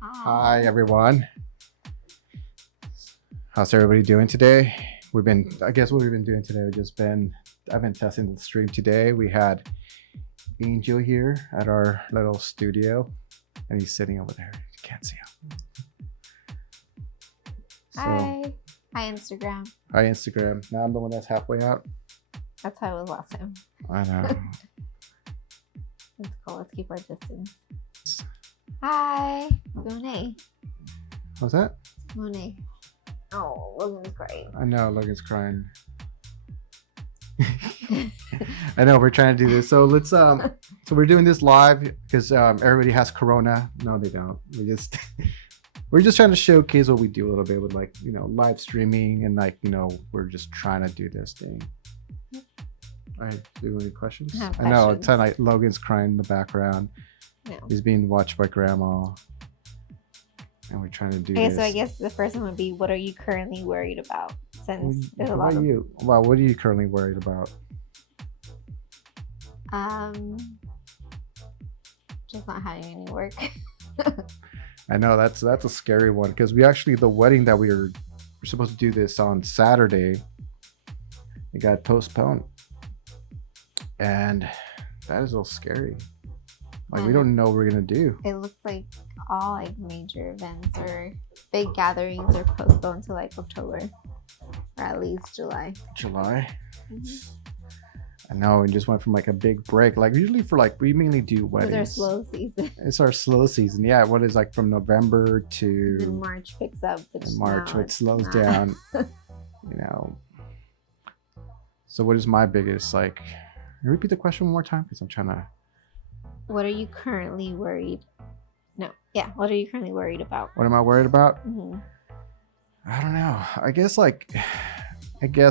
Hi everyone. How's everybody doing today? I guess what we've been doing today, I've been testing the stream today. We had Angel here at our little studio, and he's sitting over there. You can't see him. Hi. Hi, Instagram. Hi, Instagram. Now I'm the one that's halfway out. That's how it was last time. I know. Let's go. Let's keep our distance. Hi. Monet. What's that? Monet. Oh, Logan's crying. I know, Logan's crying. I know, we're trying to do this. So let's so we're doing this live because everybody has corona. No, they don't. We're just trying to showcase what we do a little bit with live streaming, and we're just trying to do this thing. All right, do you have any questions? I know tonight Logan's crying in the background. No. He's being watched by grandma. And we're trying to do this. So I guess the first one would be, what are you currently worried about? Since there's a lot of you. Well, what are you currently worried about? Just not having any work. I know that's a scary one, because the wedding that we're supposed to do this on Saturday, it got postponed, and that is a little scary. We don't know what we're gonna do. It looks like all major events or big gatherings are postponed to October, or at least July. Mm-hmm. I know, we just went from a big break. Usually we mainly do weddings. It's our slow season. It's our slow season. Yeah, what is from November to and March picks up. In March it slows down. So what is my biggest Can you repeat the question one more time? Because I'm trying to. What are you currently worried? What are you currently worried about? What am I worried about? Mm-hmm. I don't know. I guess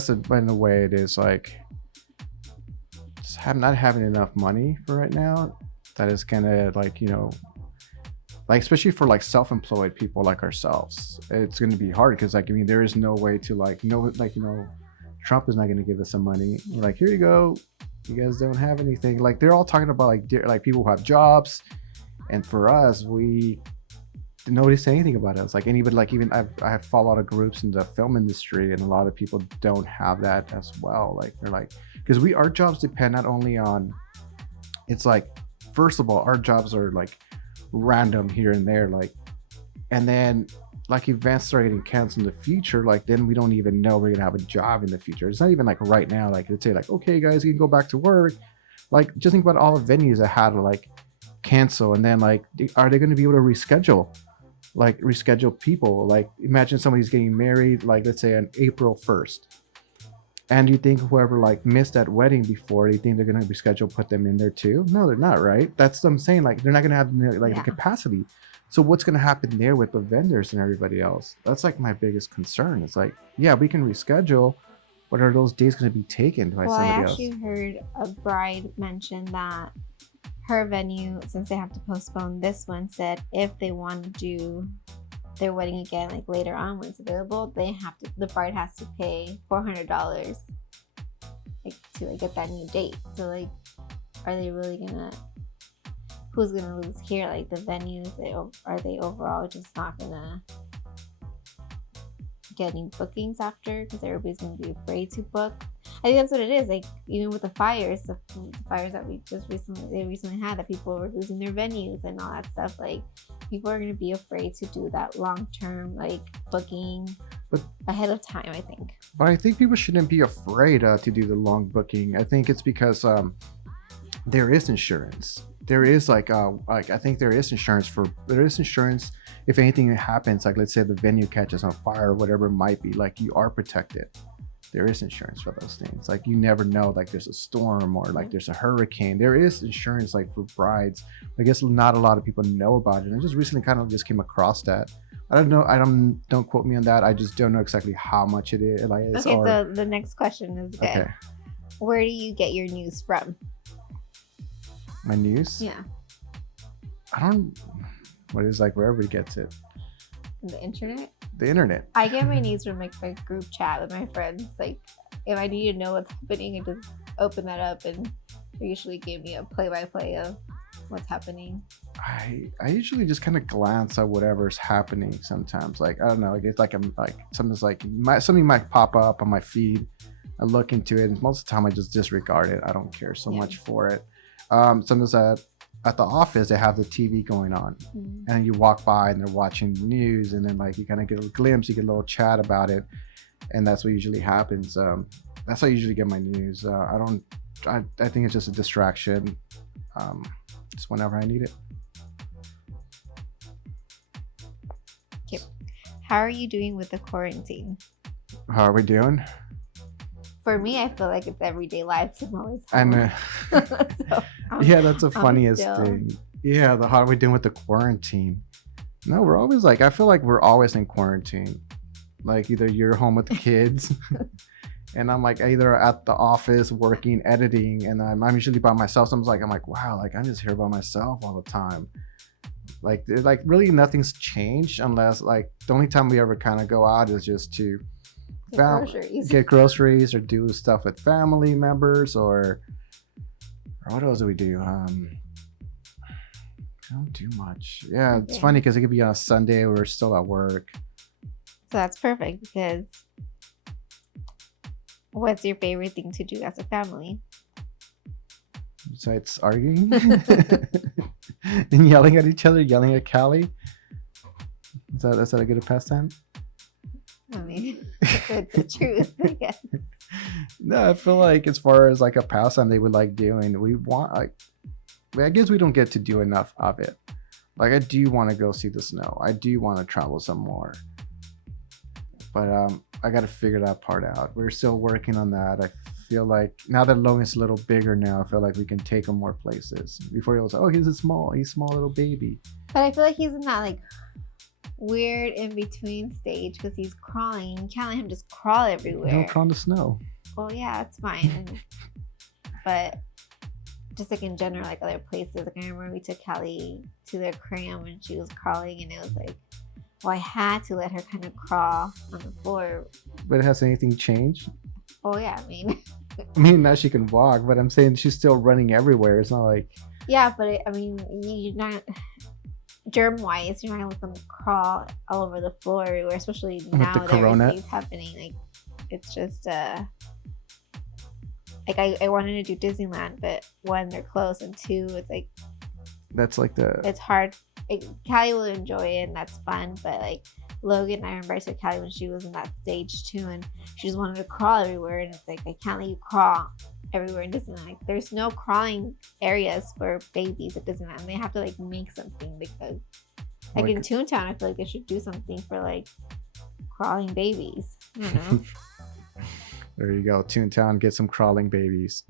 in a way it is just not having enough money for right now. That is gonna especially for self-employed people like ourselves. It's gonna be hard because there is no way to Trump is not gonna give us some money. Here you go. You guys don't have anything. They're all talking about people who have jobs, and for us, nobody say anything about us. Anybody even I have follow a lot of groups in the film industry, and a lot of people don't have that as well. They're because our jobs depend not only on. It's first of all, our jobs are random here and there, and then events start getting canceled in the future, then we don't even know we're gonna have a job in the future. It's not even right now, let's say okay guys, you can go back to work. Just think about all the venues that had to cancel, and then are they going to be able to reschedule people? Imagine somebody's getting married let's say on April 1st, and you think whoever missed that wedding before, you think they're going to reschedule, put them in there too? No, they're not, right? That's what I'm saying. They're not going to have the capacity. So what's going to happen there with the vendors and everybody else? That's my biggest concern. It's we can reschedule, but are those days going to be taken by somebody else? I actually heard a bride mention that her venue, since they have to postpone this one, said if they want to do their wedding again later on when it's available, the bride has to pay $400 to get that new date. So are they really gonna? Who's gonna lose here? The venues, are they overall just not gonna get any bookings after because everybody's gonna be afraid to book? I think that's what it is. Even with the fires that we recently had, that people were losing their venues and all that stuff. People are gonna be afraid to do that long-term booking ahead of time, I think. But I think people shouldn't be afraid to do the long booking. I think it's because there is insurance. There is I think there is insurance if anything happens, let's say the venue catches on fire or whatever it might be, you are protected. There is insurance for those things. You never know, there's a storm or there's a hurricane. There is insurance for brides. I guess not a lot of people know about it. I just recently just came across that. I don't know. Don't quote me on that. I just don't know exactly how much it is. Okay, so the next question is good. Okay. Where do you get your news from? My news? Yeah. What is where everybody gets it? The internet? The internet. I get my news from my group chat with my friends. If I need to know what's happening, I just open that up, and they usually give me a play-by-play of what's happening? I usually just kind of glance at whatever's happening sometimes. Like, I don't know, like it's like I'm like something might pop up on my feed. I look into it, and most of the time I just disregard it. I don't care so Yeah. much for it. Sometimes at the office they have the TV going on, and you walk by and they're watching the news, and then like you kind of get a glimpse, you get a little chat about it, and that's what usually happens. That's how I usually get my news. I think it's just a distraction. Just whenever I need it. Okay. How are you doing with the quarantine? How are we doing? For me, I feel like it's everyday life. So I'm always And home. So, yeah, that's the I'm funniest still- thing. Yeah, how are we doing with the quarantine? No, we're always like, I feel like we're always in quarantine. Like either you're home with the kids, and I'm like either at the office working, editing, and I'm usually by myself. So I'm like, wow, like I'm just here by myself all the time. Like really nothing's changed unless like the only time we ever kind of go out is just to Get groceries. get groceries or do stuff with family members or what else do we do? I don't do much. Yeah, it's Okay. funny because it could be on a Sunday. We're still at work. So that's perfect because what's your favorite thing to do as a family? Besides arguing and yelling at each other, yelling at Callie. Is that a good pastime? I mean, it's the truth, I guess. No, I feel like as far as like a pastime they would like doing, we want like, I guess we don't get to do enough of it. Like I do want to go see the snow. I do want to travel some more. But I got to figure that part out. We're still working on that. I feel like now that Logan's a little bigger now, I feel like we can take him more places. Before he was like, oh, he's a small little baby. But I feel like he's in that like weird in between stage because he's crawling. You can't let him just crawl everywhere. Don't crawl in the snow. Well, yeah, it's fine. But just like in general, like other places, like I remember we took Callie to the aquarium when she was crawling, and it was like, well, I had to let her kind of crawl on the floor. But has anything changed? Oh yeah, I mean, now she can walk, but I'm saying she's still running everywhere. It's not like yeah, but I mean, you're not germ-wise, you're not gonna let them crawl all over the floor everywhere, especially now the that corona. everything's happening. Like, it's just like I wanted to do Disneyland, but one, they're closed, and two, it's like that's like it's hard. Like, Callie will enjoy it, and that's fun, but like Logan, I remember I took Callie when she was in that stage too, and she just wanted to crawl everywhere, and it's like I can't let you crawl everywhere in Disneyland. Like, there's no crawling areas for babies at Disneyland. They have to like make something because like in Toontown, I feel like they should do something for like crawling babies. I don't know. There you go, Toontown, get some crawling babies.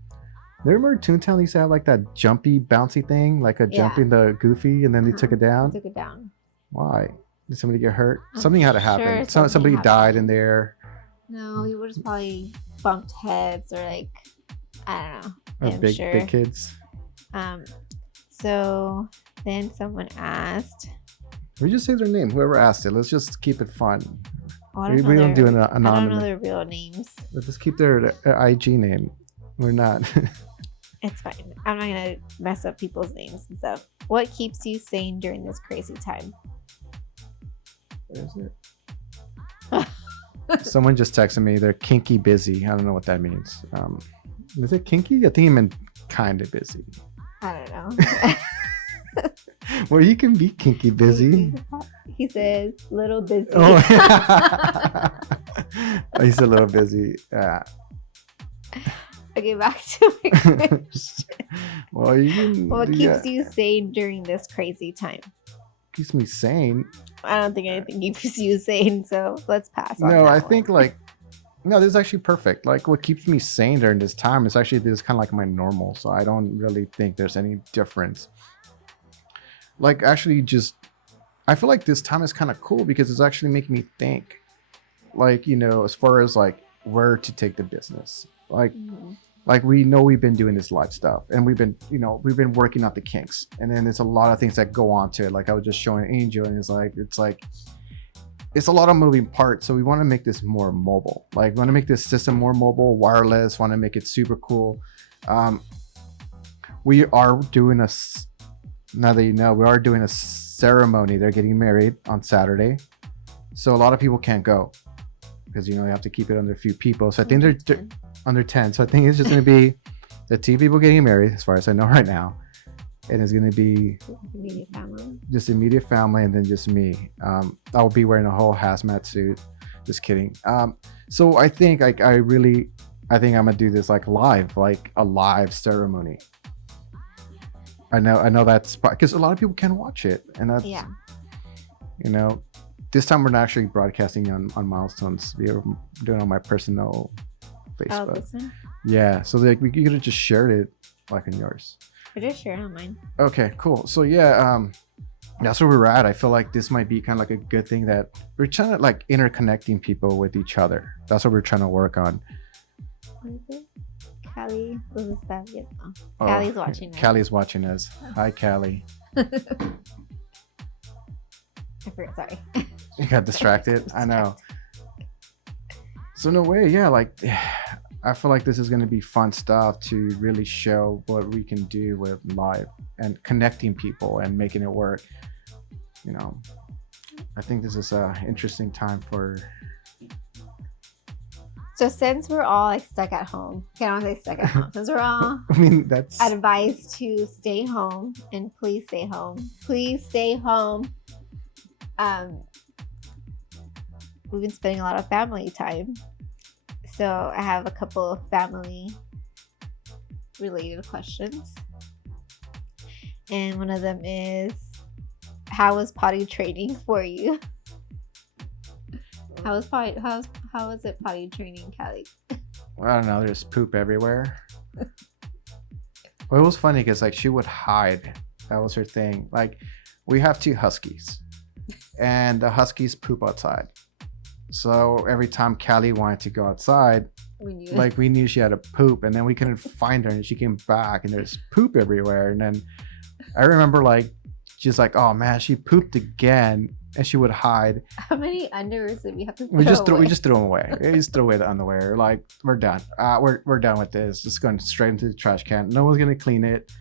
Remember Toontown used to have like that jumpy, bouncy thing, like a jumping the Goofy, and then they took it down. They took it down. Why? Did somebody get hurt? I'm Something had to happen. sure Somebody something died in happened. there. No, he would just probably bumped heads or like I don't know. Or I'm big sure. big kids. So then someone asked. We just say their name. Whoever asked it. Let's just keep it fun. Oh, I We know don't do their- an I don't know anonymous. their real names. Let's just keep their IG name. We're not. It's fine. I'm not gonna mess up people's names and stuff. What keeps you sane during this crazy time? What is it? Someone just texted me. They're kinky busy. I don't know what that means. Is it kinky? I think he meant kind of busy. I don't know. Well, you can be kinky busy. He says little busy. Oh, he's a little busy. Yeah. Okay, back to my question. Well, you can. What keeps you sane during this crazy time? Keeps me sane. I don't think anything keeps you sane, so let's pass on No, that I one. think like. No, this is actually perfect. Like what keeps me sane during this time is actually this kind of like my normal. So I don't really think there's any difference. Like actually just, I feel like this time is kind of cool because it's actually making me think. Like, you know, as far as like where to take the business. Like, Mhm. like we know we've been doing this live stuff and we've been working out the kinks. And then there's a lot of things that go on to it. Like I was just showing Angel and it's a lot of moving parts. So we want to make this more mobile. Like we want to make this system more mobile, wireless, want to make it super cool. We are doing now that you know, we are doing a ceremony. They're getting married on Saturday, so a lot of people can't go because you have to keep it under a few people. So I think they're under 10. So I think it's just going to be the two people getting married, as far as I know right now, and it's going to be immediate family. Just immediate family, and then just me. I'll be wearing a whole hazmat suit. Just kidding. So I think I think I'm gonna do this like live, like a live ceremony. I know that's because a lot of people can watch it, and that's this time we're not actually broadcasting on Milestones. We're doing it on my personal Facebook. Oh, this one? Yeah, so like you could have just shared it like on yours. I just shared on mine. Okay, cool. So yeah, that's where we're at. I feel like this might be kind of like a good thing that we're trying to like interconnecting people with each other. That's what we're trying to work on. What is it? Callie, was this that? Yep. Oh. Callie's watching us. Callie's watching us. Hi, Callie. I forgot, sorry. You got distracted? I know. So no way, yeah, like I feel like this is going to be fun stuff to really show what we can do with live and connecting people and making it work. I think this is a interesting time for. So since we're all like stuck at home, I don't say stuck at home. Since we're all, that's advised to stay home, and please stay home. Please stay home. We've been spending a lot of family time. So I have a couple of family related questions. And one of them is, how was potty training for you? How was it potty training, Callie? I don't know, there's poop everywhere. Well, it was funny because like she would hide. That was her thing. Like we have 2 huskies and the huskies poop outside. So every time Callie wanted to go outside, we knew she had a poop, and then we couldn't find her, and she came back and there's poop everywhere. And then I remember like she's like, oh man, she pooped again, and she would hide. How many underwears did we have to throw we just threw them away. We just threw away the underwear. Like we're done. We're done with this. It's going straight into the trash can. No one's gonna clean it.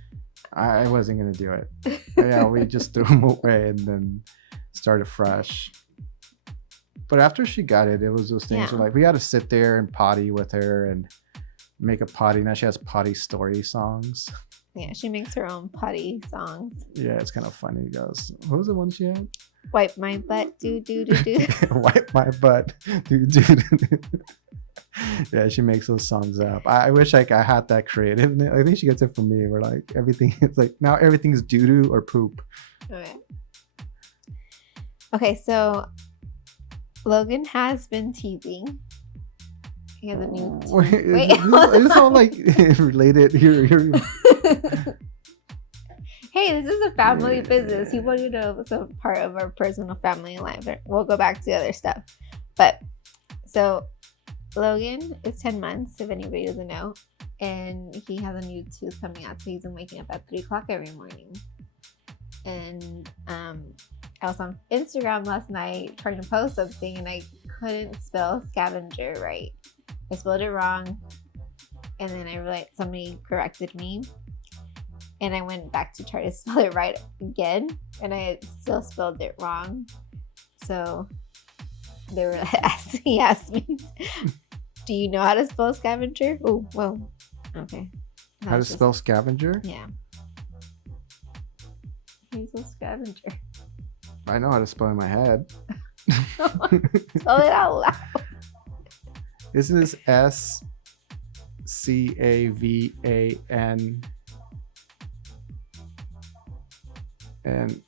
I wasn't gonna do it. But yeah, we just threw them away and then started fresh. But after she got it, it was those things where like we had to sit there and potty with her and make a potty. Now she has potty story songs. Yeah, she makes her own potty songs. Yeah, it's kind of funny. He goes, what was the one she had? Wipe my butt, do do do do. Wipe my butt, do do do do. Yeah, she makes those songs up. I wish like I had that creative. I think she gets it from me. We're like everything. It's like now everything's doo doo or poop. Okay, so Logan has been teething. He has a new Wait. Is this all like related? Here. Hey, this is a family business. You want to know it's a part of our personal family life. We'll go back to the other stuff. But so Logan is 10 months, if anybody doesn't know, and he has a new tooth coming out. So he's been waking up at 3 o'clock every morning. And I was on Instagram last night trying to post something, and I couldn't spell scavenger right. I spelled it wrong, and then I realized somebody corrected me, and I went back to try to spell it right again, and I still spelled it wrong. So he asked me, do you know how to spell scavenger? Oh, well, okay. How to spell scavenger? Yeah. How do you spell scavenger? I know how to spell in my head. Spell it out loud. Isn't this SCAVAN and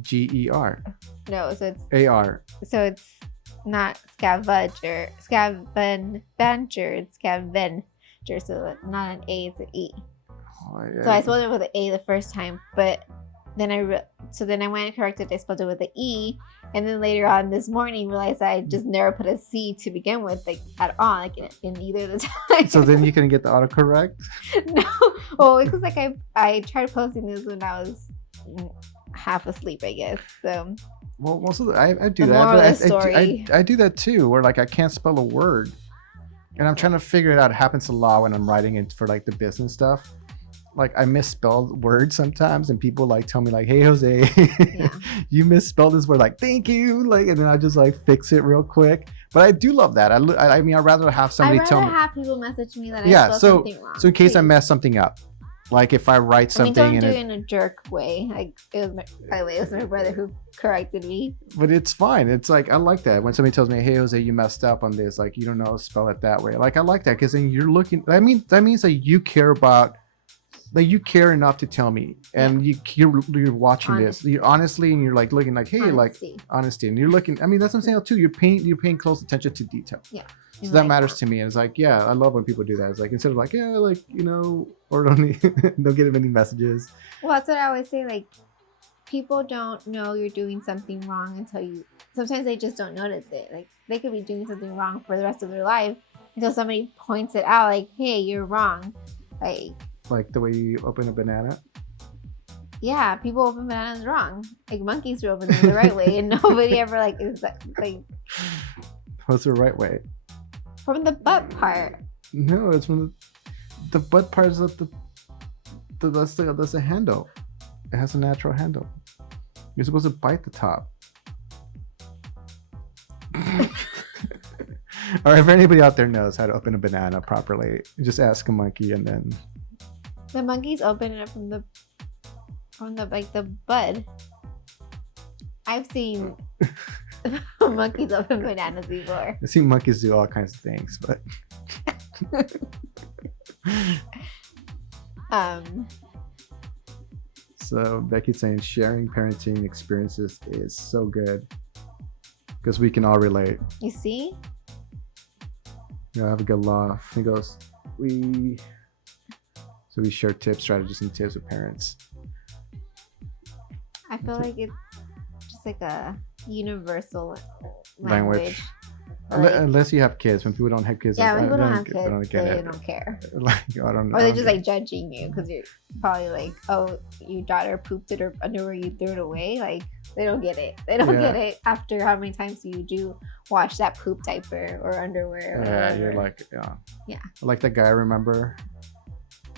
GER? No, so it's AR. So it's not scavenger. It's scavenger. So not an A, it's an E. Oh, yeah. So I spelled it with an A the first time, but then I went and corrected. I spelled it with an E, and then later on this morning realized I just never put a C to begin with, like at all, like in either of the times. So then you can get the autocorrect? No, well, because like I tried posting this when I was half asleep, I guess. So. Well, most of I do that. But I do that too, where like I can't spell a word, and I'm trying to figure it out. It happens a lot when I'm writing it for like the business stuff. like I misspell words sometimes, and people like tell me like, "Hey Jose, Yeah. you misspelled this word." Like, thank you. Like, and then I just like fix it real quick. But I do love that. I mean, I'd rather have I'd somebody rather tell me. have people message me that I Yeah. spelled So something wrong. so in case I please. mess something up, like if I write I mean, something don't do and it in a jerk way. Like it was by the way, it was my brother who corrected me. but it's fine. It's like I like that when somebody tells me, "Hey Jose, you messed up on this. Like you don't know how to spell it that way." Like I like that because then you're looking. That means that you care about, like you care enough to tell me, and you're watching this. You honestly, and you're like looking like, hey, like honesty, and you're looking. I mean, that's what I'm saying too. You're paying close attention to detail. Yeah. So that matters to me. And it's like, yeah, I love when people do that. It's like instead of like, yeah, like or don't don't get any messages. Well, that's what I always say. Like, people don't know you're doing something wrong until you. Sometimes they just don't notice it. Like, they could be doing something wrong for the rest of their life until somebody points it out. Like, hey, you're wrong. Like the way you open a banana. Yeah, people open bananas wrong. Like monkeys do open them the right way, and nobody ever is that like. What's the right way? From the butt part. No, it's from the butt part is that's the handle. It has a natural handle. You're supposed to bite the top. Or if anybody out there knows how to open a banana properly, just ask a monkey and then. The monkeys open it up from the the bud. I've seen monkeys open bananas before. I've seen monkeys do all kinds of things, but. So Becky's saying sharing parenting experiences is so good because we can all relate. You see? Yeah, I have a good laugh. He goes, we share tips, strategies, and tips with parents. I feel like it's just like a universal language. Unless you have kids. When people don't have kids, yeah, when people don't have kids, they don't care. Like I don't know. Or they're just like judging you because you're probably like, oh, your daughter pooped it or underwear, you threw it away. Like they don't get it. They don't get it after how many times you do wash that poop diaper or underwear. Or whatever. You're like, yeah. Like that guy I remember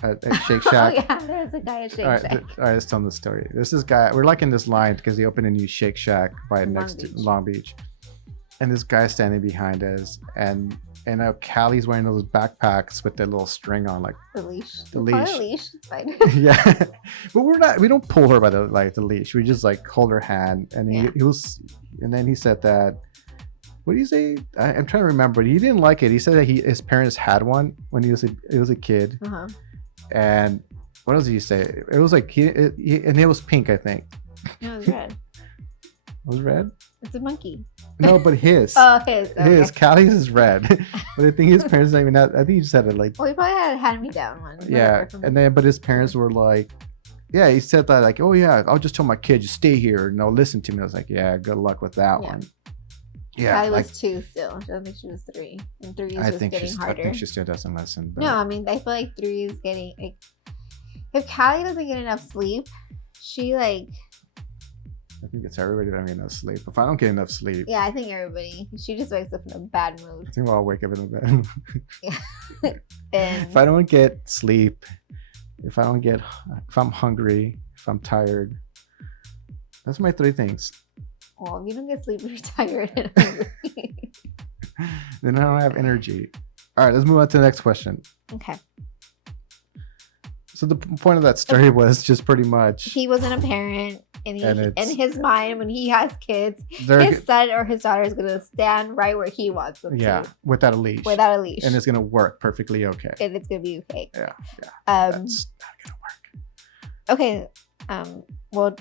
at Shake Shack. Oh yeah, there's a guy at Shake Shack. All right, let's tell them the story. This guy. We're like in this line because he opened a new Shake Shack right next to Long Beach. And this guy's standing behind us, and Callie's wearing those backpacks with that little string on, like the leash. The leash. Leash. It's fine. Yeah, but we don't pull her by the leash. We just like hold her hand, and then he said that. What did he say? I'm trying to remember. He didn't like it. He said that his parents had one when he was a kid. Uh-huh. And what else did he say? It was like and it was pink, I think. No, it was red. It was red? It's a monkey. No, but his. Oh, his. Okay. His. Callie's is red. But I think his parents don't even have, I think he just had it like. Well, he probably had a hand-me-down one. Yeah. And then, but his parents were like, yeah, he said that like, oh yeah, I'll just tell my kid, just stay here and they'll listen to me. I was like, yeah, good luck with that one. Yeah. Callie was 2 still. I don't think she was 3. And 3 is just getting harder. I think she still doesn't listen. But... No, I mean, I feel like 3 is getting like, if Callie doesn't get enough sleep, she like. I think it's everybody that getting enough sleep. If I don't get enough sleep. Yeah, I think everybody. She just wakes up in a bad mood. I think we'll all wake up in a bad mood. Yeah. If I don't get sleep, if I'm hungry, if I'm tired, that's my 3 things. Well, if you don't get sleep, you're tired and hungry. Then I don't have energy. All right, let's move on to the next question. Okay. So the point of that story was just pretty much he wasn't a parent, and in his mind, when he has kids, his son or his daughter is gonna stand right where he wants them to. Yeah, without a leash. Without a leash, and it's gonna work perfectly okay. And it's gonna be okay. Yeah. That's not gonna work. Okay. We'll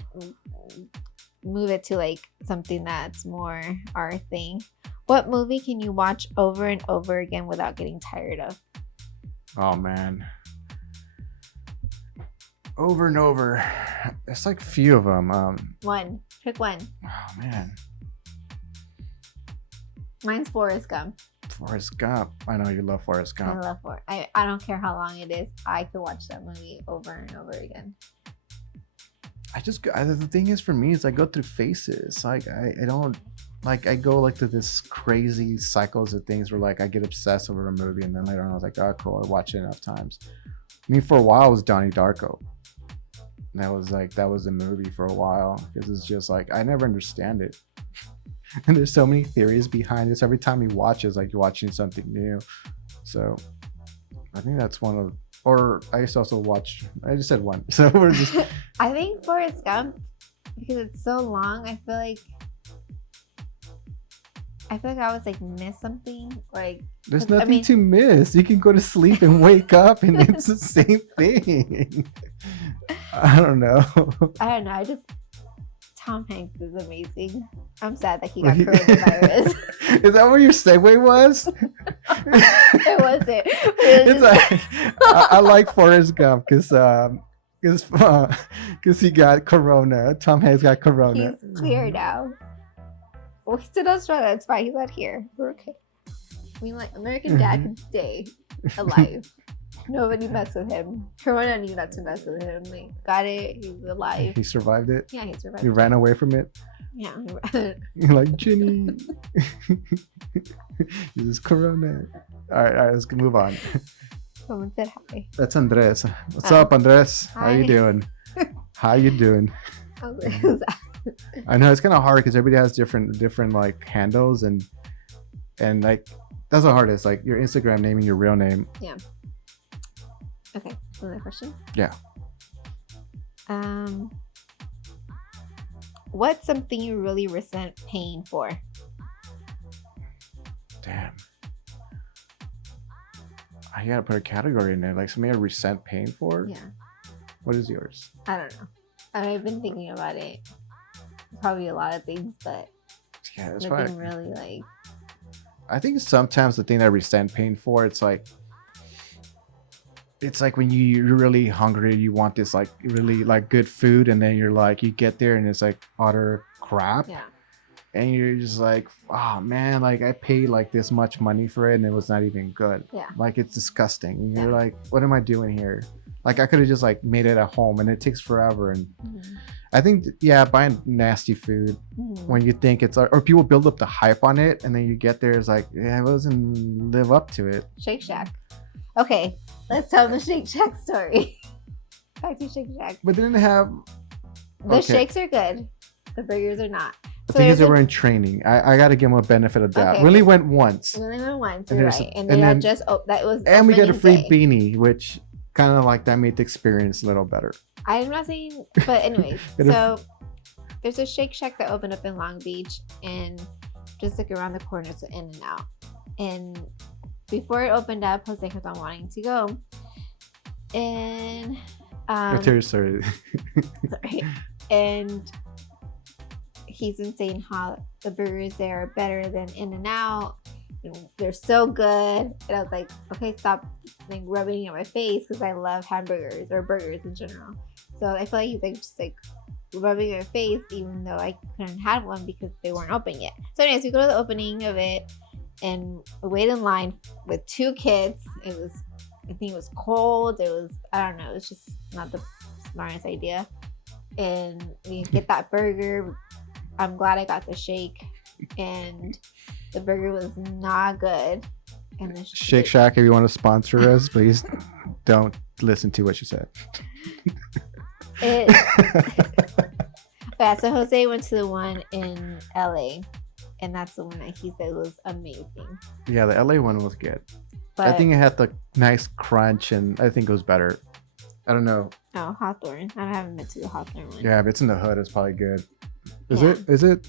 move it to like something that's more our thing. What movie can you watch over and over again without getting tired of? Oh man. Over and over. There's like few of them. One. Pick one. Oh man. Mine's Forrest Gump. Forrest Gump. I know you love Forrest Gump. I love Forrest. I don't care how long it is. I could watch that movie over and over again. The thing is for me is I go through phases. Like I don't like I go like to this crazy cycles of things where like I get obsessed over a movie and then later on I was like, oh cool, I watch it enough times. I mean, for a while it was Donnie Darko. That was a movie for a while because it's just like I never understand it. And there's so many theories behind this. Every time you watch it's like you're watching something new. So I think that's one of, or I used to also watch, I just said one. So we're just I think Forrest Gump, because it's so long, I feel like I always like miss something. Like there's 'cause, I nothing mean- to miss. You can go to sleep and wake up and it's the same thing. I don't know. I don't know. Tom Hanks is amazing. I'm sad that he Well, got coronavirus. Is that what your segue was? It wasn't. It's like, I like Forrest Gump because he got corona. Tom Hanks got corona. He's clear now. Well, he's in Australia. It's fine. He's not here. We're okay. I mean, like, American Dad can stay alive. Nobody messed with him. Corona knew not to mess with him. Like, got it. He's alive. He survived it. Yeah, he survived. He ran away from it. Yeah. You're like, Ginny. This is corona. All right, let's move on. Someone said hi. That's Andres. What's up, Andres? How you Hi. doing? How you doing? I was like, who's that? I know it's kind of hard because everybody has different like handles and like that's the hardest. Like your Instagram name and your real name. Okay, another question. Yeah. What's something you really resent paying for? Damn. I gotta put a category in there. Like something I resent paying for. Yeah, What is yours? I don't know. I've been thinking about it. Probably a lot of things, but Yeah, that's nothing right. really like. I think sometimes the thing that I resent paying for, it's like when you're really hungry, you want this like really like good food, and then you're like you get there and it's like utter crap. Yeah. And you're just like, oh man, like I paid like this much money for it and it was not even good. Yeah. Like it's disgusting. And you're Yeah. like, what am I doing here? Like I could have just like made it at home, and it takes forever. And I think, yeah, buying nasty food when you think it's or people build up the hype on it, and then you get there, it's like, yeah, it doesn't live up to it. Shake Shack. Okay, let's tell the Shake Shack story. Back to Shake Shack. But they didn't have. The Okay. shakes are good. The burgers are not. The So thing is, they there's were in training. I got to give them a benefit of doubt. Okay. We only went once, We only went once, And you're there's- right. And and they then- had just that was and we got a free opening day. beanie, which kind of like that made the experience a little better. I'm not saying, but anyways, Get a- so there's a Shake Shack that opened up in Long Beach, and just like around the corner, it's In and Out. And before it opened up, Jose kept on wanting to go, and Let's hear your story. sorry, and he's been saying how the burgers there are better than In and Out. They're so good, and I was like, okay, stop like rubbing it in my face because I love hamburgers or burgers in general. So I feel like he's like just like rubbing it in my face, even though I couldn't have one because they weren't open yet. So anyways, we go to the opening of it, and we wait in line with two kids. It was, I think it was cold. It was, I don't know. It was just not the smartest idea. And we get that burger. I'm glad I got the shake, and the burger was not good. And the Shake Shack, if you want to sponsor us, please don't listen to what you said. It, yeah, so Jose went to the one in LA, and that's the one that he said was amazing. Yeah, the LA one was good. But I think it had the nice crunch, and I think it was better. I don't know. oh, Hawthorne. I haven't been to the Hawthorne one. Yeah, if it's in the hood, it's probably good. Is Yeah. it? Is it?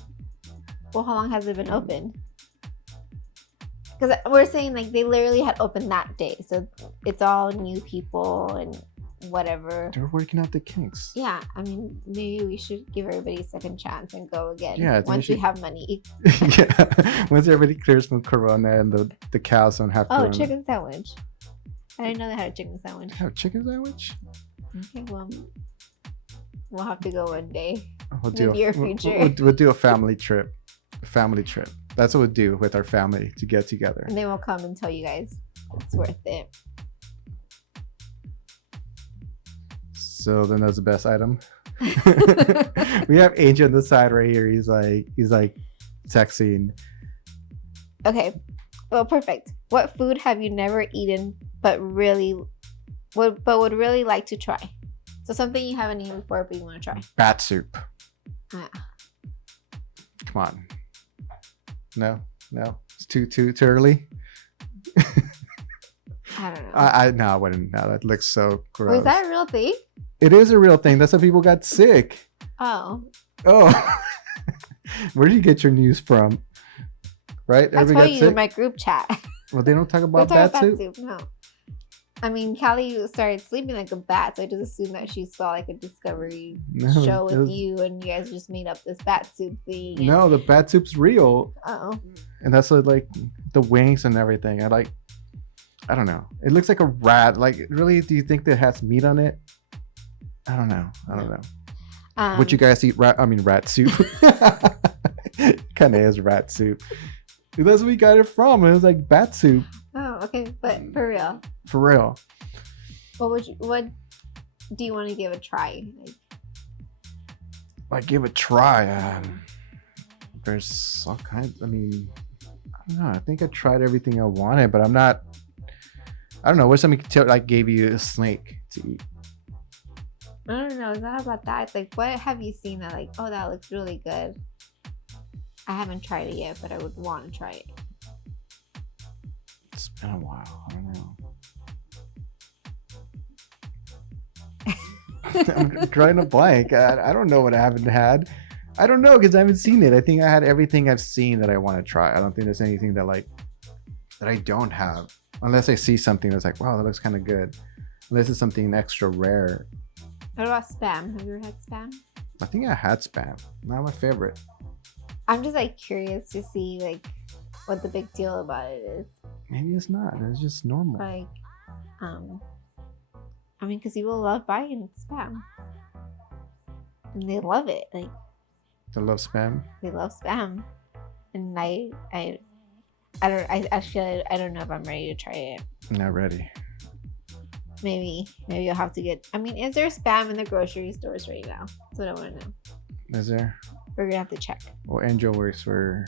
Well, how long has it been open? Because we're saying like they literally had opened that day, so it's all new people and whatever. They're working out the kinks. Yeah, I mean, maybe we should give everybody a second chance and go again. Yeah, I think we once we should- have money. Yeah. Once everybody clears from Corona and the cows don't have Oh, Corona. chicken sandwich. I didn't know they had a chicken sandwich. Have chicken sandwich? Okay, well, we'll have to go one day. We'll The near we'll- future. We'll do a family trip. A family trip. That's what we'll do with our family to get together. And then we'll come and tell you guys it's worth it. So then that's the best item. We have Angel on the side right here. He's like texting. Okay, well, perfect. What food have you never eaten but really would really like to try. So something you haven't eaten before, but you want to try. Bat soup. Ah, Come on. No. It's too early. I don't know. I wouldn't. No, that looks so gross. Was that a real thing? It is a real thing. That's how people got sick. Oh. Oh. Where do you get your news from? Right? I Everybody told got you sick? in my group chat. Well, they don't talk We about talk bat about soup? soup. No. I mean, Callie started sleeping like a bat, so I just assumed that she saw like a Discovery No, show it with was- you, and you guys just made up this bat soup thing. and- No, the bat soup's real. Oh. And that's like the wings and everything. I don't know. It looks like a rat. Like, really, do you think that has meat on it? I don't know. Would you guys eat rat soup? Kind of is rat soup. That's where we got it from. It was like bat soup. Oh, okay, but for real, For real. what do you want to give a try? Like, give it a try. There's all kinds. I mean, I don't know. I think I tried everything I wanted, but I'm not. I don't know. What if somebody like gave you a snake to eat? I don't know. It's not about that. It's like, what have you seen that like, oh, that looks really good? I haven't tried it yet, but I would want to try it. It's been a while. I don't know. I'm drawing a blank. I don't know what I haven't had. I don't know because I haven't seen it. I think I had everything I've seen that I want to try. I don't think there's anything that I don't have. Unless I see something that's like, wow, that looks kind of good. Unless it's something extra rare. What about spam? Have you ever had spam? I think I had spam. Not my favorite. I'm just like curious to see like what the big deal about it is. Maybe it's not. It's just normal. Like, I mean, because people love buying spam, and they love it. Like, I love spam. they love spam, and I don't know if I'm ready to try it. Not ready. Maybe you'll have to get. I mean, is there spam in the grocery stores right now? That's what I want to know. Is there? We're gonna have to check. Well, Angel works from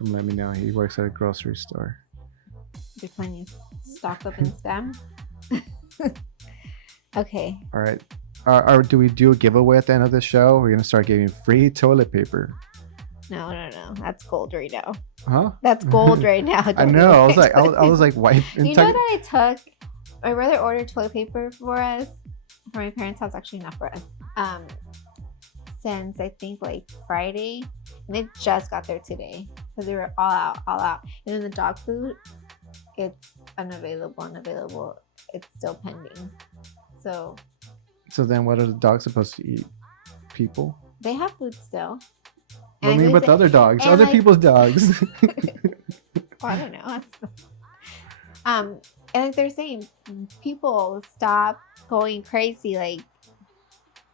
Let Me Know. He works at a grocery store. There's plenty of stock up in spam. Okay. All right. Do we do a giveaway at the end of the show? We're gonna start giving free toilet paper. No. That's gold right now. Huh? That's gold right now. I Don't know. I was give like, away I was like, why? You know that I took. My brother ordered toilet paper for us, for my parents' house. Actually, not for us. Since I think like Friday, and it just got there today because they were all out. And then the dog food, it's unavailable. It's still pending. So then, what are the dogs supposed to eat? People? they have food still. What I And mean, with say- other dogs, and, other like- people's dogs. Oh, I don't know. And like they're saying, people stop going crazy. Like,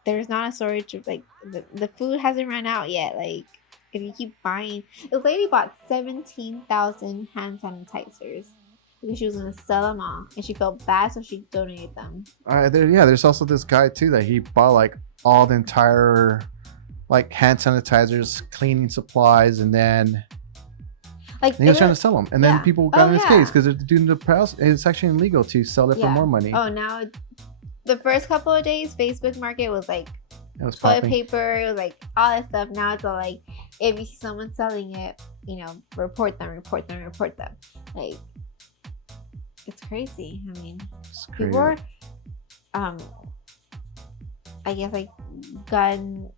there's not a shortage of like the food hasn't run out yet. Like, if you keep buying, this lady bought 17,000 hand sanitizers because she was gonna sell them all, and she felt bad, so she donated them. There's also this guy too that he bought like all the entire like hand sanitizers, cleaning supplies, and then Like, he was it trying to was- sell them. And then yeah. people got Oh, in his yeah. case because they're doing the price. It's actually illegal to sell it for Yeah. more money. Oh, now the first couple of days, Facebook Market was like It was toilet popping. paper, it was like all that stuff. Now it's all like, if you see someone selling it, report them. Like, it's crazy. I mean, It's crazy. people are, I guess like gun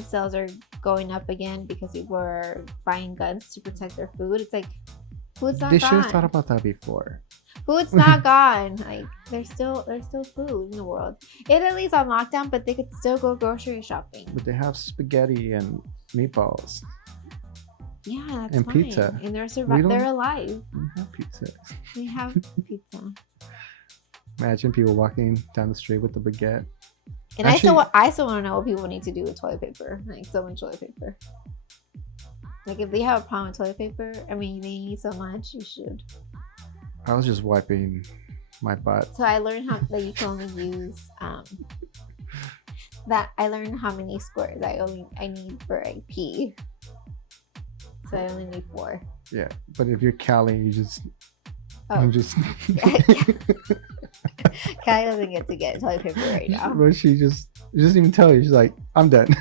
sales are going up again because people are buying guns to protect their food. It's like, food's not They should have gone. thought about that before. Food's not gone. Like, there's still food in the world. Italy's on lockdown, but they could still go grocery shopping. But they have spaghetti and meatballs. Yeah, that's And fine. pizza. And they're We don't- they're alive. We have pizza. They have pizza. Imagine people walking down the street with a baguette. And Actually- I still want to know what people need to do with toilet paper. Like, so much toilet paper. Like, if they have a problem with toilet paper, I mean, they need so much, you should. I was just wiping my butt. So I learned how that you can only use that I learned how many squares I need for a pee. So I only need 4. Yeah, but if you're Callie, you just Oh. you just Kylie doesn't get to get toilet paper right now. But she doesn't even tell you. She's like, I'm done.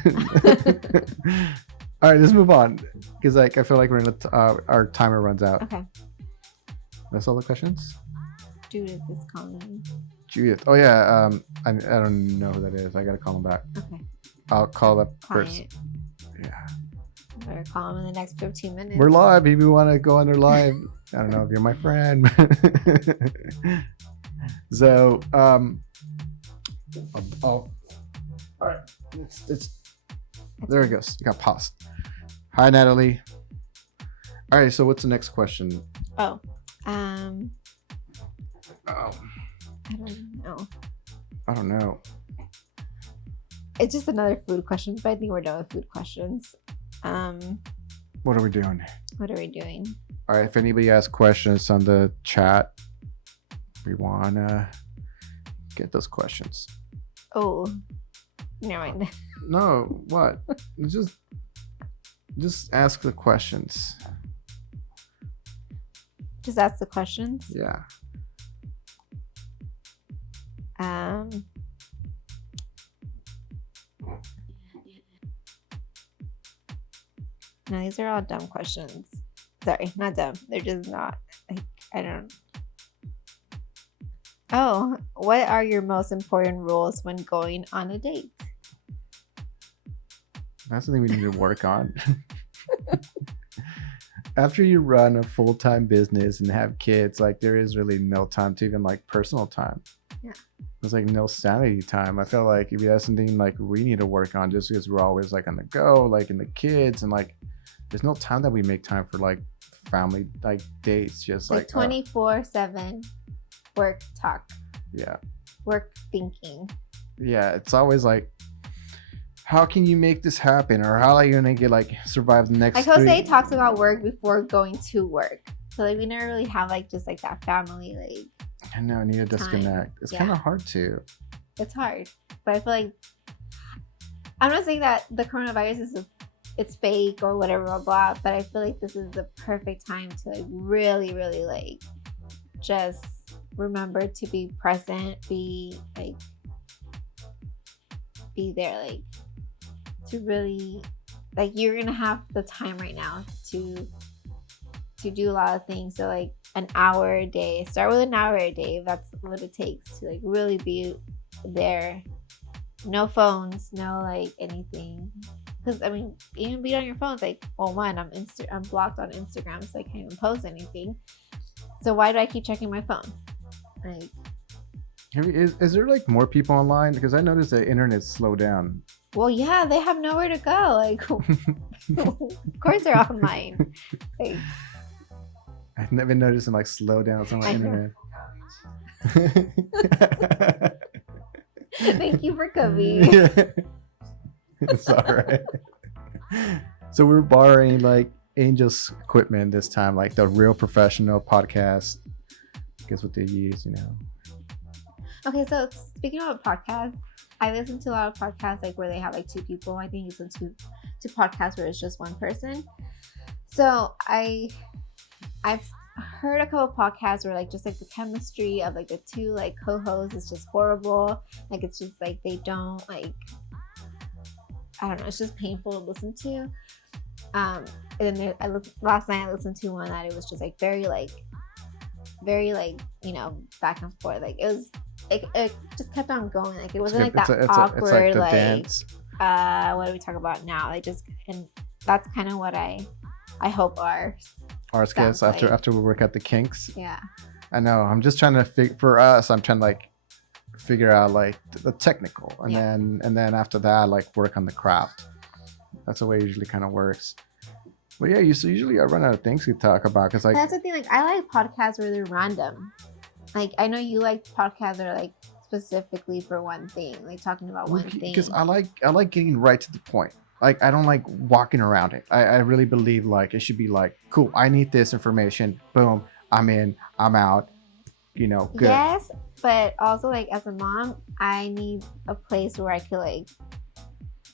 All right, let's move on because like I feel like our timer runs out. Okay. That's all the questions. Judith is calling. Judith. Oh yeah. I don't know who that is. I gotta call him back. Okay. I'll call up Client. first. Yeah. Better call him in the next 15 minutes. We're live. If you want to go on there live, I don't know if you're my friend. So, all right. It's there it goes. You got paused. Hi, Natalie. All right. So, what's the next question? Oh. Oh, I don't know. I don't know. It's just another food question, but I think we're done with food questions. What are we doing? What are we doing? All right. If anybody has questions on the chat, we want to get those questions. Oh, never mind. No, what? Just ask the questions. Just ask the questions. Yeah. No, these are all dumb questions. Sorry, not dumb. They're just not. Like, I don't. Oh, what are your most important rules when going on a date? That's something we need to work on. After you run a full-time business and have kids, like there is really no time to even like personal time. Yeah. There's like no sanity time. I feel like if that's something like we need to work on just because we're always like on the go, like in the kids and like there's no time that we make time for like family like dates, just like 24/7 work talk. Yeah. Work thinking. Yeah, it's always like how can you make this happen, or how are you gonna get like survive the next? Like Jose talks about work before going to work, so like we never really have like just like that family like. I know, I need to disconnect. It's kind of hard to. It's hard, but I feel like I'm not saying that the coronavirus it's fake or whatever, blah blah. But I feel like this is the perfect time to like really, really like just remember to be present, be there, like to really like you're gonna have the time right now to do a lot of things. So like an hour a day, start with an hour a day if that's what it takes to like really be there. No phones, no like anything, because I mean even be on your phones like, well, one, I'm blocked on Instagram, so I can't even post anything, so why do I keep checking my phone? Like, is there like more people online? Because I noticed the internet slowed down. Well, yeah, they have nowhere to go. Like, of course they're online. Like, I've never noticed them like slow down on my internet. Thank you for coming. It's all right. So we're borrowing like Angel's equipment this time, like the real professional podcast. Guess what they use, you know. Okay, so speaking of podcasts, I listen to a lot of podcasts like where they have like two people. I think you listen to podcasts where it's just one person. So I've heard a couple podcasts where like just like the chemistry of like the two like co-hosts is just horrible. Like it's just like they don't like, I don't know, it's just painful to listen to. And then last night I listened to one that it was just like very you know, back and forth. Like it just kept on going. Like it wasn't like that awkward it's like the like dance. What do we talk about now? Like just, and that's kind of what I hope ours gets after we work out the kinks. Yeah. I know. I'm just trying to for us. I'm trying to like figure out like the technical, and then after that, like work on the craft. That's the way it usually kind of works. But yeah, usually I run out of things to talk about because like that's the thing. Like I like podcasts where they're random. Like I know you like podcasts that are like specifically for one thing, like talking about one thing. Because I like getting right to the point. Like I don't like walking around it. I really believe like it should be like, cool, I need this information. Boom, I'm in, I'm out. You know, good. Yes, but also like as a mom, I need a place where I could like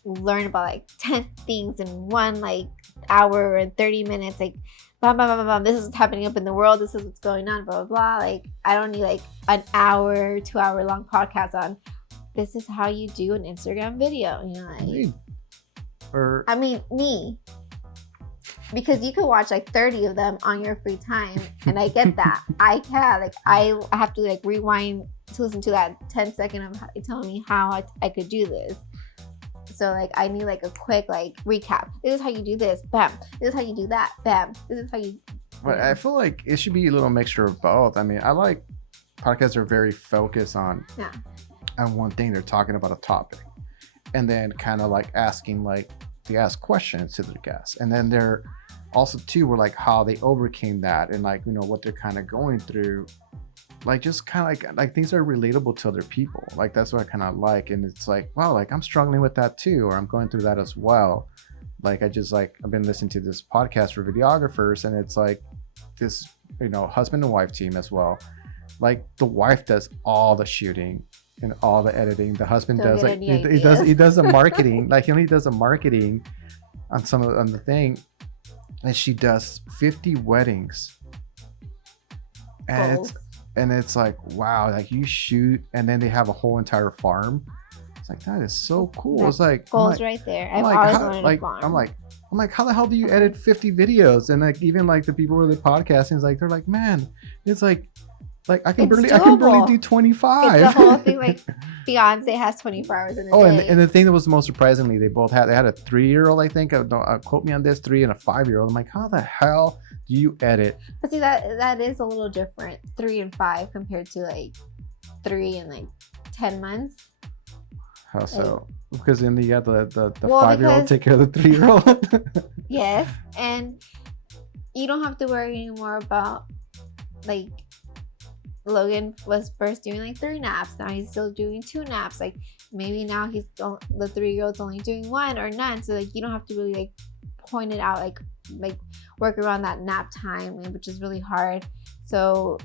learn about like 10 things in one like hour or 30 minutes. Like blah, blah, blah, blah, blah. This is what's happening up in the world. This is what's going on, blah, blah, blah. Like, I don't need like an hour, 2 hour long podcast on this is how you do an Instagram video. You know, like, I mean, me. Because you could watch like 30 of them on your free time. And I get that. I can. Like, I have to like rewind to listen to that 10-second of telling me how I could do this. So like I need like a quick like recap. This is how you do this, bam. This is how you do that, bam. This is how you. But I feel like it should be a little mixture of both. I mean, I like podcasts that are very focused on one thing. They're talking about a topic, and then kind of like asking like they ask questions to the guests, and then they're also too were like how they overcame that and like what they're kind of going through. Like just kind of like things are relatable to other people. Like that's what I kind of like, and it's like wow, like I'm struggling with that too, or I'm going through that as well. Like I've been listening to this podcast for videographers, and it's like this husband and wife team as well. Like the wife does all the shooting and all the editing. The husband does like he does the marketing. Like he only does the marketing on the thing, and she does 50 weddings, and it's like wow, like you shoot, and then they have a whole entire farm. It's like that is so cool. That's, it's like goals right there. I've always wanted a farm. I'm like, how the hell do you edit 50 videos? And like even like the people who are podcasting, like they're like, man, it's like I can barely do 25. It's the whole thing. Like Beyonce has 24 hours in a day. And the thing that was most surprisingly, they had a 3-year-old, I think. Quote me on this, 3 and a 5-year-old. I'm like, how the hell do you edit? But see, that is a little different, 3 and 5 compared to like 3 and like 10 months. How so? Because then you got the 5-year-old take care of the 3-year-old. Yes, and you don't have to worry anymore about like Logan was first doing like 3 naps. Now he's still doing 2 naps. Like maybe now the 3-year-old's only doing 1 or none. So like you don't have to really like point it out, like work around that nap time, which is really hard. So.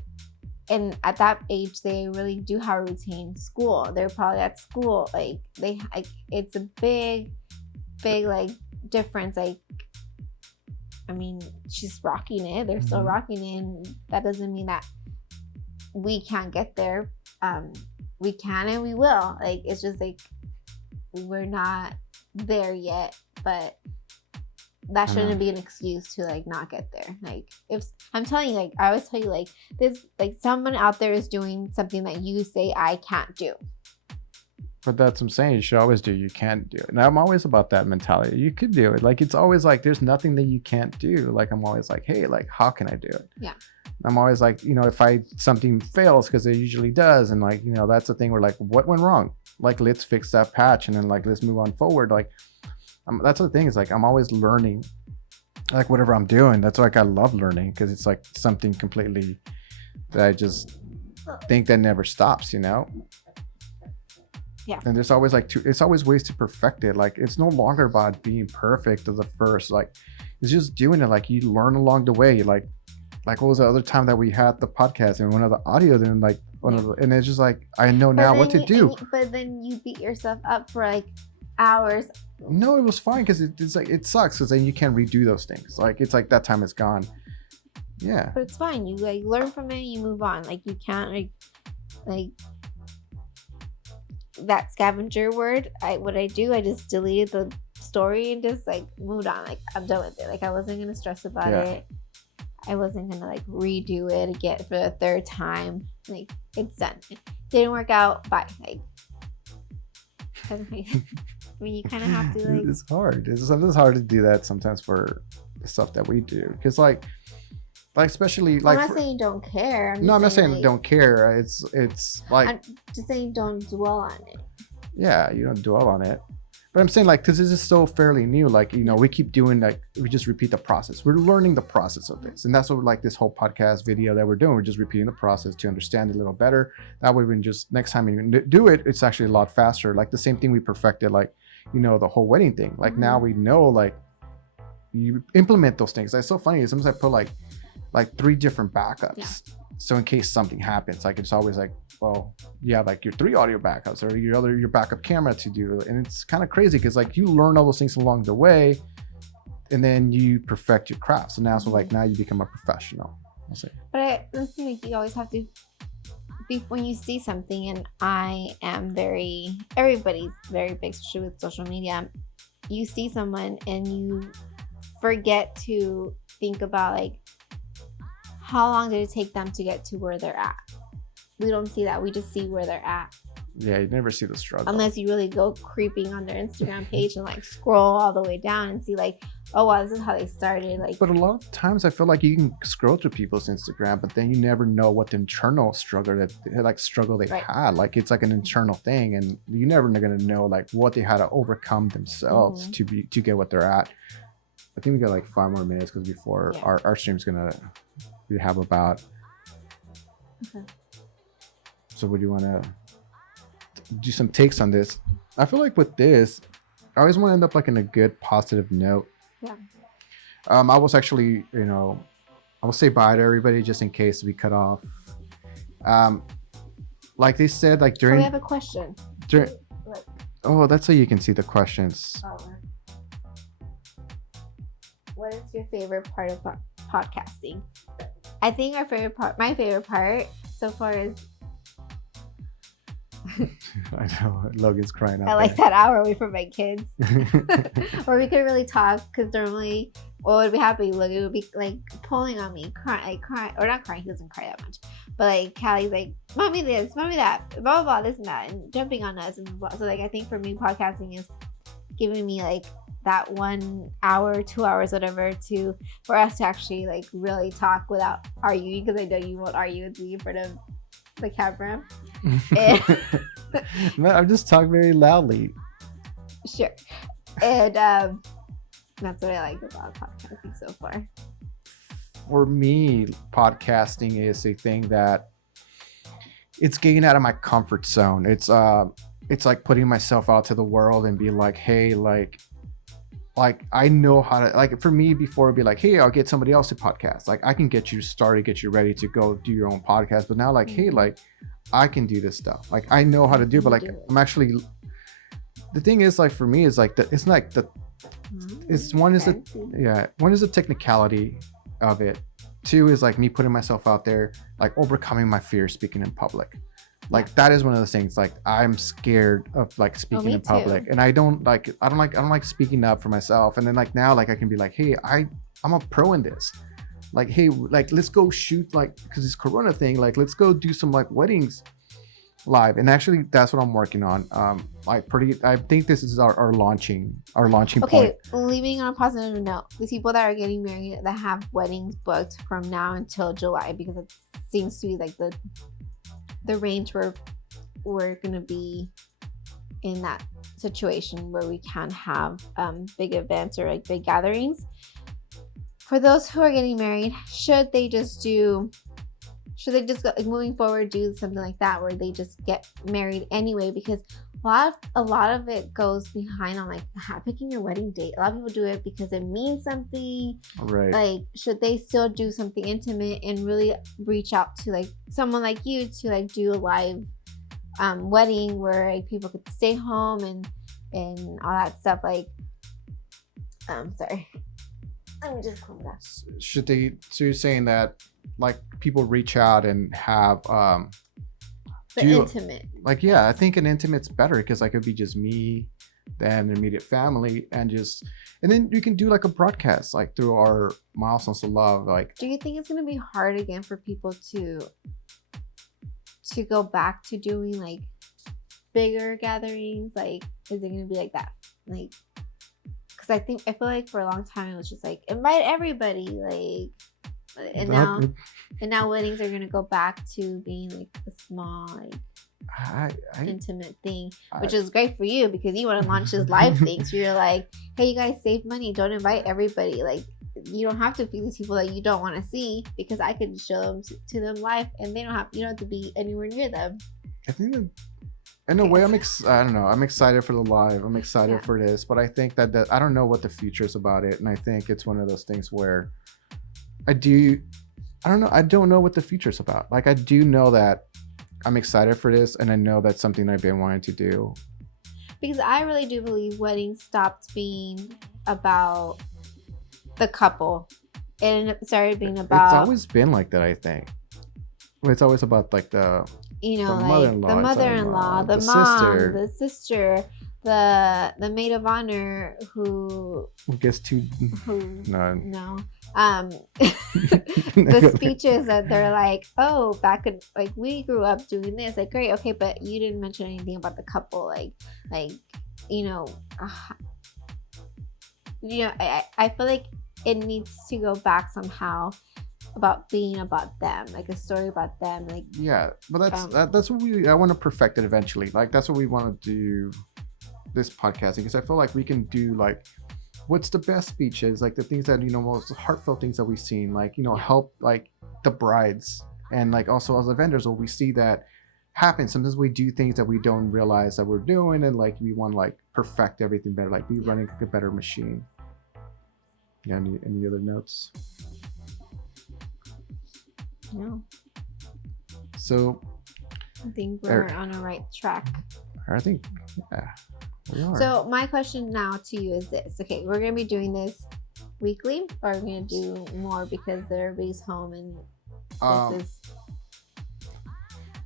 And at that age, they really do have a routine. School, they're probably at school. Like it's a big like difference. Like, I mean, she's rocking it. They're still rocking it. And that doesn't mean that we can't get there. We can and we will. Like it's just like we're not there yet, but that shouldn't be an excuse to like not get there. Like if I'm telling you, like I always tell you, like this, like someone out there is doing something that you say I can't do. But that's what I'm saying. You should always do. You can't do it. And I'm always about that mentality. You could do it. Like it's always like there's nothing that you can't do. Like I'm always like, hey, like how can I do it? Yeah. I'm always like, if something fails, because it usually does, and like that's the thing where like what went wrong? Like let's fix that patch, and then like let's move on forward. Like. That's the thing is like I'm always learning, like whatever I'm doing. That's like I love learning because it's like something completely that I just think that never stops, Yeah. And there's always it's always ways to perfect it. Like it's no longer about being perfect as the first. Like it's just doing it. Like you learn along the way. Like what was the other time that we had the podcast and one of the audio? Then like and it's just like I know now what to do. But then you beat yourself up for like hours. No, it was fine because it's like it sucks because then you can't redo those things. Like it's like that time is gone. Yeah. But it's fine. You like learn from it. You move on. Like you can't like that scavenger word. I just deleted the story and just like moved on. Like I'm done with it. Like I wasn't gonna stress about it. I wasn't gonna like redo it again for the 3rd time. Like it's done. It didn't work out. Bye. Like. I mean, you kind of have to like. It's hard. It's hard to do that sometimes for the stuff that we do because like especially like. I'm not saying you don't care. I'm not saying like, don't care. It's like. I'm just saying don't dwell on it. Yeah, you don't dwell on it. But I'm saying like because this is so fairly new. Like we keep doing like we just repeat the process. We're learning the process of this, and that's what like this whole podcast video that we're doing. We're just repeating the process to understand it a little better. That way, we can just next time we do it, it's actually a lot faster. Like the same thing we perfected, like the whole wedding thing. Like now we know like you implement those things. That's so funny. Sometimes I put like 3 different backups. Yeah. So in case something happens, like it's always like, well, you have like your 3 audio backups or your backup camera to do. And it's kind of crazy because like you learn all those things along the way. and then you perfect your craft. So now, so like now you become a professional. I'll say. But I think like you always have to be when you see something, and I am everybody's very big, especially with social media. You see someone and you forget to think about like how long did it take them to get to where they're at. We don't see that. We just see where they're at. Yeah, you never see the struggle. Unless you really go creeping on their Instagram page and like scroll all the way down and see like, oh wow, this is how they started. Like, but a lot of times I feel like you can scroll through people's Instagram, but then you never know what the internal struggle they Right. had. Like it's like an internal thing, and you're never gonna know like what they had to overcome themselves to get what they're at. I think we got like 5 more minutes because before our stream's we have about. Okay. So would you want to do some takes on this? I feel like with this, I always want to end up like in a good positive note. Yeah. I was actually, I will say bye to everybody just in case we cut off. Like they said, like during. We have a question. Oh, that's how you can see the questions. What is your favorite part of podcasting? I think my favorite part so far is. I know Logan's crying out. I like that hour away from my kids, where we could really talk. Because normally, what would be happening? Logan would be like pulling on me, crying, or not crying. He doesn't cry that much, but like Callie's like, "Mommy this, mommy that, blah blah blah, this and that," and jumping on us and blah. So like, I think for me, podcasting is giving me like that 1 hour, 2 hours, whatever, for us to actually like really talk without arguing. Because I know you won't argue with me in front of the camera. I'm just talking very loudly. Sure. And that's what I like about podcasting so far. For me, podcasting is a thing that it's getting out of my comfort zone. It's like putting myself out to the world and be like, hey, like I know how to, like for me before it'd be like, hey, I'll get somebody else to podcast. Like I can get you started, get you ready to go do your own podcast. But now like, hey, like I can do this stuff. Like I know how to do, but like I'm actually, the thing is like for me is like it's like one is the technicality of it. 2 is like me putting myself out there, like overcoming my fear speaking in public. Like that is one of those things. Like I'm scared of like speaking in public, and I don't like speaking up for myself. And then like now, like I can be like, hey, I'm a pro in this. Like, hey, like let's go shoot, like because it's Corona thing. Like let's go do some like weddings live. And actually, that's what I'm working on. I think this is our launching point. Okay, leaving on a positive note, the people that are getting married that have weddings booked from now until July, because it seems to be like the range where we're going to be in that situation where we can have big events or like big gatherings. For those who are getting married, should they just like, moving forward do something like that where they just get married anyway? Because a lot of it goes behind on like picking your wedding date. A lot of people do it because it means something. Right. Like, should they still do something intimate and really reach out to like someone like you to like do a live wedding where like people could stay home and all that stuff? Like, sorry. Let me just calm down. Should they? So you're saying that like people reach out and have intimate. Like yeah, I think an intimate's better because like it'd be just me, then immediate family, and then you can do like a broadcast like through our Milestones of Love. Like, do you think it's gonna be hard again for people to go back to doing like bigger gatherings? Like, is it gonna be like that? Like, because I feel like for a long time it was just like invite everybody, like, and now weddings are gonna go back to being like a small, like intimate thing, which is great for you because you want to launch this live thing. So you're like, hey, you guys save money, don't invite everybody. Like, you don't have to feed these people that you don't want to see because I can show them to them live, and you don't have to be anywhere near them. I think that in a way, I don't know. I'm excited for the live. I'm excited for this, but I think that I don't know what the future is about it, and I think it's one of those things where I don't know. I don't know what the future is about. Like, I do know that I'm excited for this, and I know that's something I've been wanting to do. Because I really do believe weddings stopped being about the couple. It started being It's about, always been like that, I think. It's always about like the like mother-in-law, the it's mother-in-law, the the mom, sister the sister, the maid of honor who gets to no the speeches that they're like, oh, back in like we grew up doing this, like great, okay, but you didn't mention anything about the couple, like you know I feel like it needs to go back somehow about being about them, like a story about them, like yeah. But that's what I want to perfect it eventually. Like that's what we want to do this podcasting, because I feel like we can do like what's the best speeches, like the things that most heartfelt things that we've seen, like help like the brides, and like also as the vendors, when we see that happen, sometimes we do things that we don't realize that we're doing, and like we want to like perfect everything better, like be running a better machine. Yeah, any other notes? No. So I think we're on a right track. I think, yeah, we are. So my question now to you is this. Okay, we're going to be doing this weekly, or are we going to do more because everybody's home and this is...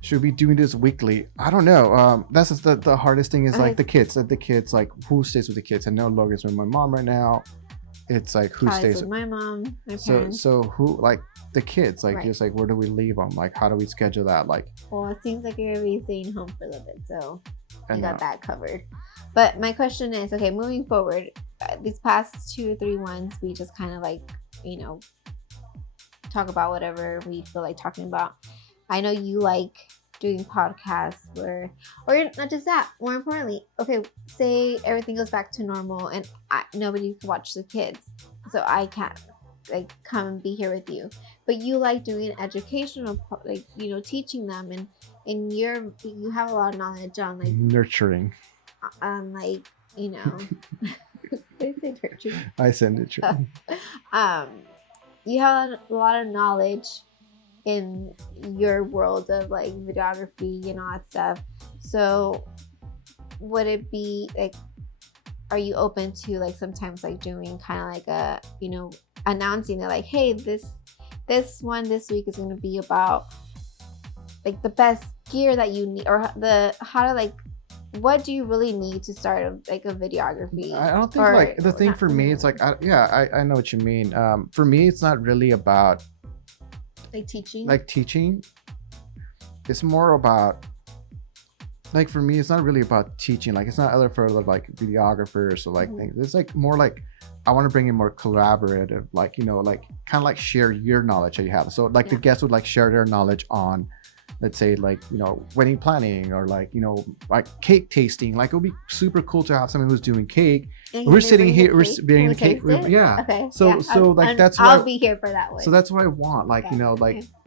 Should we be doing this weekly? I don't know. That's just the hardest thing is like the kids, like who stays with the kids. I know Logan's with my mom right now. It's like who stays with my mom, my parents. So who, like the kids, like right. Just like where do we leave them? Like how do we schedule that? Like, well, it seems like you're gonna be staying home for a little bit, so I got that covered. But my question is, okay, moving forward, these past 2 or 3 ones, we just kind of like talk about whatever we feel like talking about. I know you like doing podcasts or not just that, more importantly, okay, say everything goes back to normal and nobody can watch the kids, so I can't like come and be here with you, but you like doing educational, like teaching them, and you have a lot of knowledge on like nurturing, like did I say nurturing? I said nurturing. You have a lot of knowledge in your world of like videography and all that stuff. So would it be like, are you open to like sometimes like doing kind of like a announcing that like, hey, this one this week is going to be about like the best gear that you need, or what do you really need to start like a videography? I don't think like the thing for me, it's like I know what you mean. For me, it's not really about teaching. It's more about like, for me, it's not really about teaching. Like it's not other for like videographers or like things. It's like more like I want to bring in more collaborative, like like kind of like share your knowledge that you have. So like the guests would like share their knowledge on, let's say like wedding planning, or like like cake tasting. Like it would be super cool to have someone who's doing cake. We're sitting here, we're being the cake. Yeah. Okay. So like that's why I'll be here for that one. So that's what I want. Like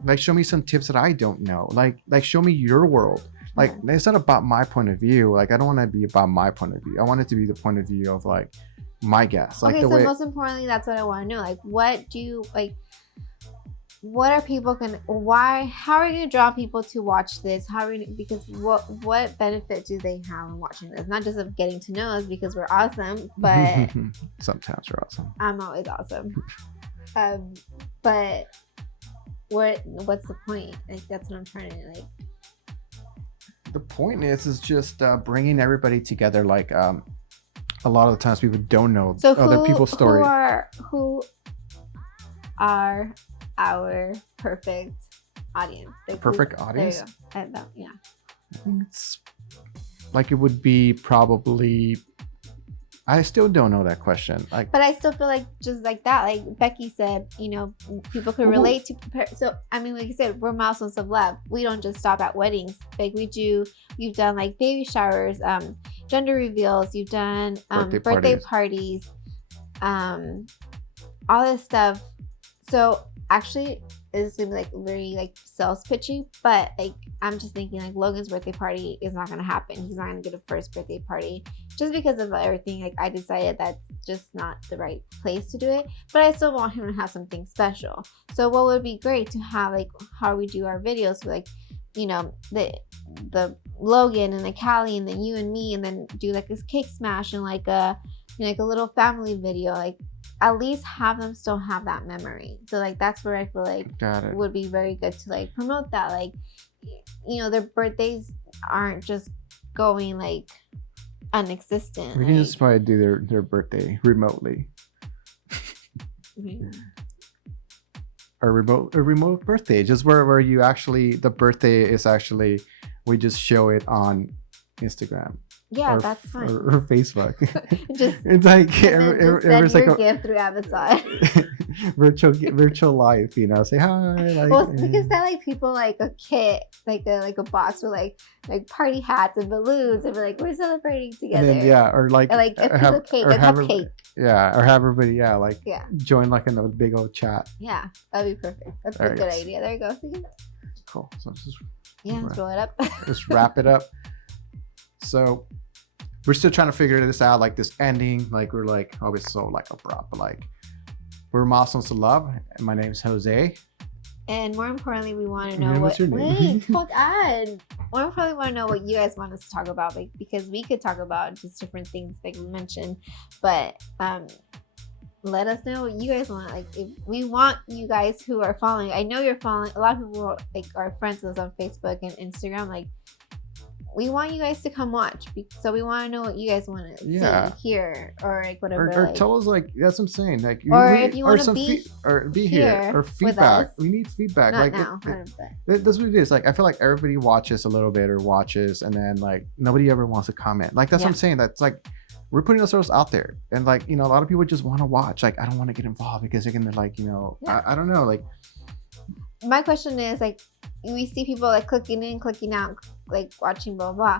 like show me some tips that I don't know. Like show me your world. Like it's not about my point of view. Like I don't want to be about my point of view. I want it to be the point of view of like my guests. Like okay, so most importantly, that's what I want to know. Like what do you like? What are people how are you going to draw people to watch this? Because what benefit do they have in watching this? Not just of getting to know us because we're awesome, but sometimes we're awesome. I'm always awesome. But what's the point? Like that's what I'm trying to like. The point is just bringing everybody together. Like a lot of the times people don't know other people's stories. Who are our perfect audience? Like perfect audience? There you go. Yeah. I think it's like it would be probably. I still don't know that question. Like, but I still feel like just like that, like Becky said, people could relate to. So I mean, like you said, we're Milestones of Love. We don't just stop at weddings. Like we've done like baby showers, gender reveals. You've done birthday parties, all this stuff. So actually, it's gonna be like very like sales pitchy, but like I'm just thinking like Logan's birthday party is not gonna happen. He's not gonna get a first birthday party just because of everything. Like I decided that's just not the right place to do it, but I still want him to have something special. So what would be great to have like how we do our videos, like the Logan and the Callie and then you and me, and then do like this cake smash and like a like a little family video. Like at least have them still have that memory. So like that's where I feel like Got it. would be very good to like promote that. Like, you know, their birthdays aren't just going like unexistent. We can just probably do their birthday remotely. A remote birthday, just where you actually, the birthday is actually, we just show it on Instagram. Yeah, or, that's fine. Or Facebook. Just it's like just send your like gift through Amazon. virtual life, you know. Say hi. Like, Well, because that like people like a kit, like a box with like party hats and balloons, and we're like, we're celebrating together. and then, yeah, or like a piece of cake, a cupcake. Yeah, or have everybody, yeah, like Yeah. join like in a big old chat. Yeah, that'd be perfect. That's a good idea. There you go. See? Cool. So just let's roll it up. just wrap it up. So we're still trying to figure this out, like this ending. Like we're like, oh, it's so like abrupt, but like we're Milestones of Love, and my name's Jose. And more importantly, we want to know What's your name? Wait, hold on. More importantly, we want to know what you guys want us to talk about, like, because we could talk about just different things, like we mentioned. But let us know what you guys want. Like, if we want you guys who are following. I know you're following. A lot of people like are friends with us on Facebook and Instagram. Like, we want you guys to come watch, so we want to know what you guys want to see, hear, or like whatever. Or like, tell us, like, that's what I'm saying. Like, if you want to be here, or feedback. We need feedback. Not like now. That's what it is. Like, I feel like everybody watches a little bit or watches, and then like nobody ever wants to comment. Like that's what I'm saying. That's like we're putting ourselves out there, and like, you know, a lot of people just want to watch. Like, I don't want to get involved because they're gonna, like, you know, I don't know. Like, my question is, like, we see people like clicking in, clicking out, like watching blah blah.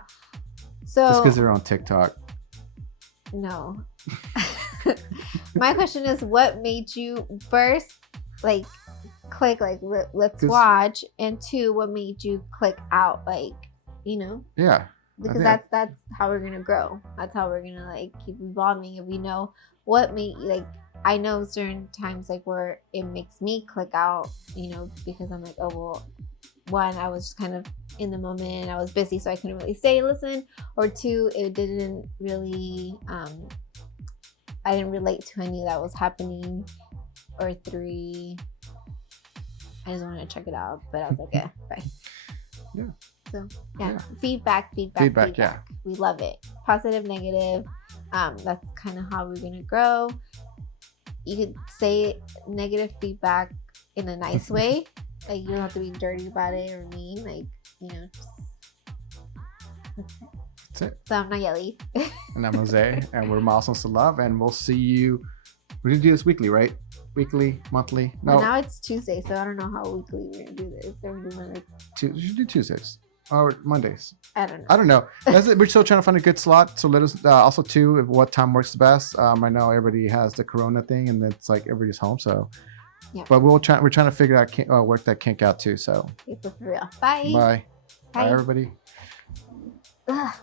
So just because they're on TikTok. No. My question is, what made you first like click like let's watch, and two, what made you click out, like, you know? Yeah. Because that's how we're gonna grow. That's how we're gonna like keep evolving. If we know what made, like, I know certain times like where it makes me click out, you know, because I'm like, oh well, one, I was just kind of in the moment, I was busy, so I couldn't really listen, or two, it didn't really I didn't relate to any that was happening, or three, I just wanted to check it out, but I was like, yeah, bye. Yeah. So yeah. Feedback. Yeah, we love it. Positive, negative. That's kind of how we're gonna grow. You could say negative feedback in a nice way. Like, you don't have to be dirty about it or mean. Like, you know, that's it. So I'm Nayeli. And I'm Jose, and we're Milestones of Love, and we'll see you. We're gonna do this weekly, right? Weekly, monthly. No, well, now it's Tuesday, so I don't know how weekly we're gonna do this. Are we doing like you should do Tuesdays or Mondays. I don't know. That's it. We're still trying to find a good slot. So let us also too, if what time works the best. I know everybody has the Corona thing, and it's like everybody's home. So, yeah. But we're trying to figure out work that kink out too. So, for real. Bye. Bye, everybody. Ugh.